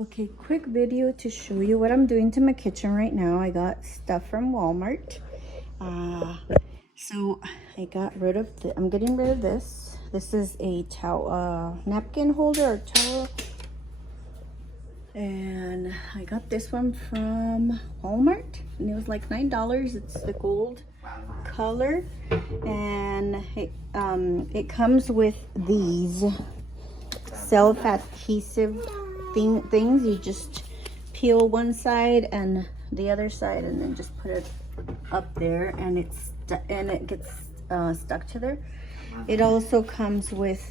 Okay, quick video to show you what I'm doing to my kitchen right now. I got stuff from Walmart. So I got rid of I'm getting rid of this. This is a towel, napkin holder or towel. And I got this one from Walmart and it was like $9. It's the gold color, and it comes with these self-adhesive things. You just peel one side and the other side and then just put it up there, and it gets stuck to there. It also comes with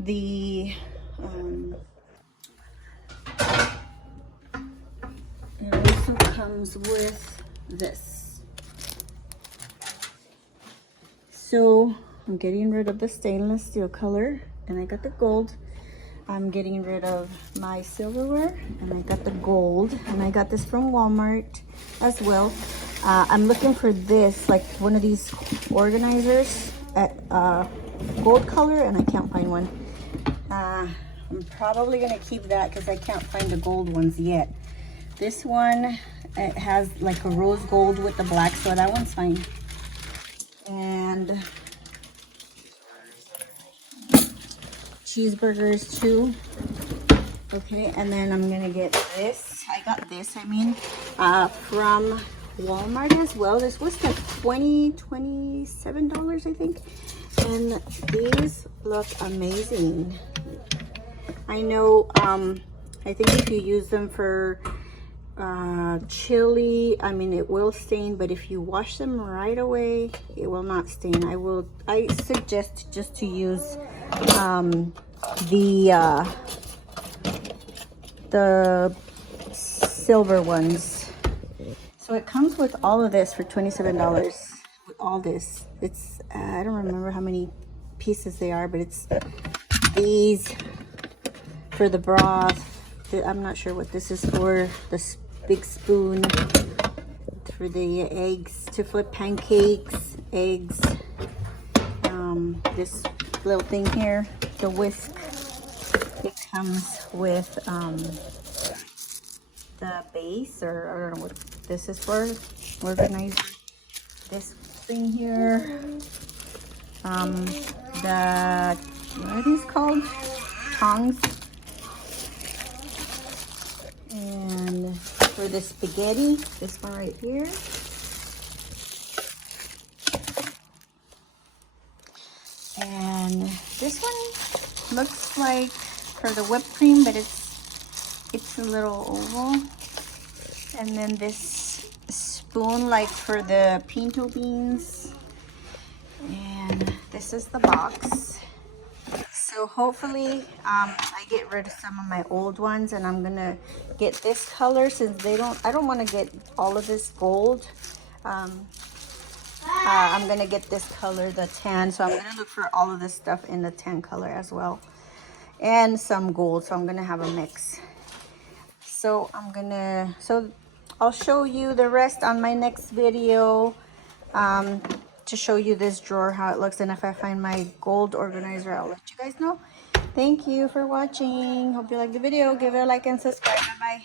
the this. So I'm getting rid of the stainless steel color and I got the gold. I'm getting rid of my silverware and I got the gold, and I got this from Walmart as well. I'm looking for this, like one of these organizers at gold color, and I can't find one. I'm probably gonna keep that because I can't find the gold ones yet. This one, it has like a rose gold with the black, so that one's fine. And cheeseburgers too. Okay, and then I'm gonna get this. I got this, from Walmart as well. This was like $27, I think. And these look amazing. I know, I think if you use them for chili, it will stain, but if you wash them right away, it will not stain. I suggest just to use the silver ones. So it comes with all of this for $27. With all this, it's I don't remember how many pieces they are, but it's these for the broth. I'm not sure what this is for. This big spoon for the eggs, to flip pancakes, eggs. This little thing here, the whisk. It comes with the base, or I don't know what this is for. Organize this thing here. What are these called? Tongs. And for the spaghetti, this one right here. And this one looks like for the whipped cream, but it's a little oval. And then this spoon like for the pinto beans. And this is the box. So hopefully I get rid of some of my old ones, and I'm gonna get this color since I don't want to get all of this gold. I'm gonna get this color, the tan. So I'm gonna look for all of this stuff in the tan color as well, and some gold. So I'm gonna have a mix. So I'll show you the rest on my next video, to show you this drawer, how it looks, and if I find my gold organizer, I'll let you guys know. Thank you for watching. Hope you liked the video. Give it a like and subscribe. Bye bye.